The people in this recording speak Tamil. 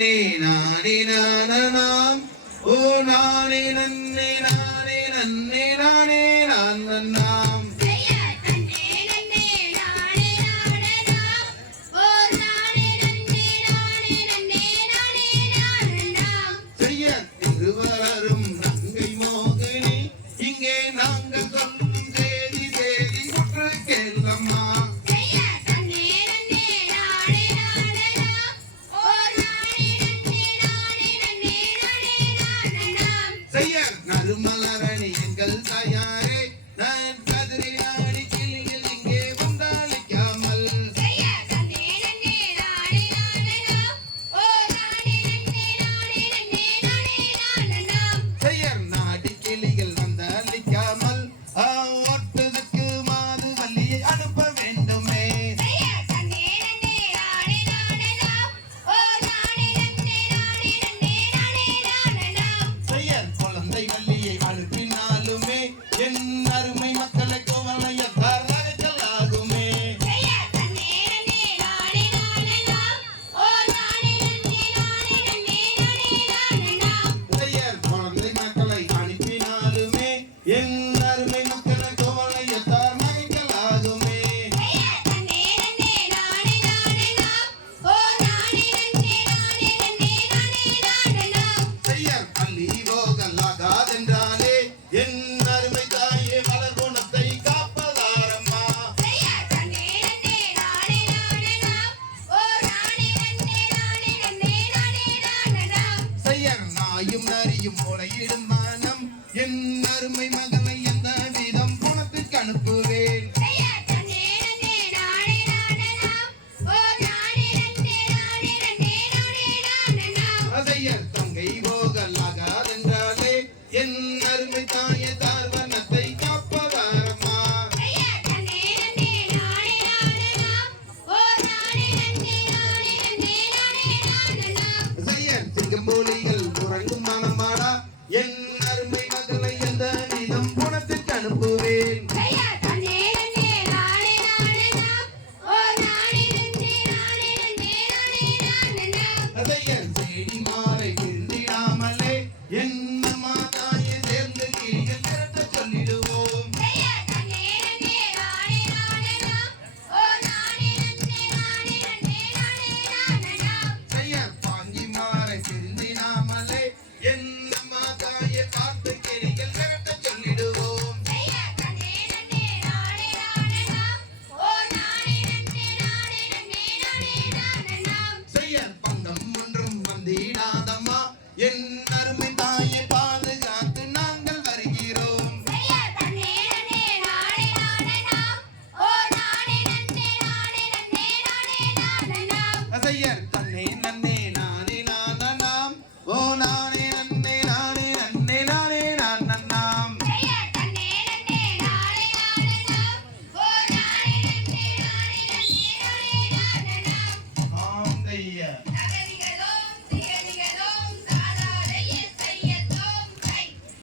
நானே நானாம் ஓ நானே நன்னே நானே நன்னே நானே நான் நன்னாம் செய்ய திருவரும் நங்கை மோகினி இங்கே நாங்கள் சொல்லும் சேதி சேதி முற்று கேள்வம்மா நறுமலரணி எங்கள் தாயாரே நான் கதிரை நாடி கிளியில் இங்கே வந்தாளிக்காமல் செய்யர் நாடி கிளிகள் வந்தாளிக்காமல் ஒட்டுதற்கு மாது வள்ளியை அனுப்ப வேண்டுமே செய்யர் குழந்தை வள்ளியை அனுப்பினாலுமே என் அருமை மக்களை கோவலையத்தார் நகைச்சலாகுமே செய்யர் குழந்தை மக்களை அனுப்பினாலுமே என் அருமை மக்களை கோவலையத்தார் நகைச்சலாகுமே செய்யர் பள்ளி போகலாகாதென்றாலே என் அருமை தாயே வளர் குணத்தை காப்பதாரம்மா செய்யர் நாயும் நரியும் முளையிடும் மனம் என் அருமை மகளை எந்த விதம் குணத்துக்கு அனுப்புவேன் செய்யர் தங்கை போகலாகாதென்றாலே என் அருமை தாயே தார்வனத்தை காப்பதாரம்மா செய்யர் சிங்கம்பொலிகள் உறங்கும் மனமாடா என் அருமை மகளை எந்த விதம் குணத்துக்கு அனுப்புவேன் செய்யர் செடி மாலை திருந்திடாமலே என் அம்மா தாயை சேர்ந்து கீழில் திரட்ட சொல்லிடுவோம் செய்யர் பாங்கி மாலை திருந்திடாமலே என் அம்மா தாயை பார்த்து கீழில் திரட்ட சொல்லிடுவோம் செய்யர் பங்கம் ஒன்றும் வந்திடாதம்மா என் அருமை தாயை பாதுகாத்து நாங்கள் வருகிறோம் செய்யர் தன்னே நன்னே நானே நானாம் ஓ நான்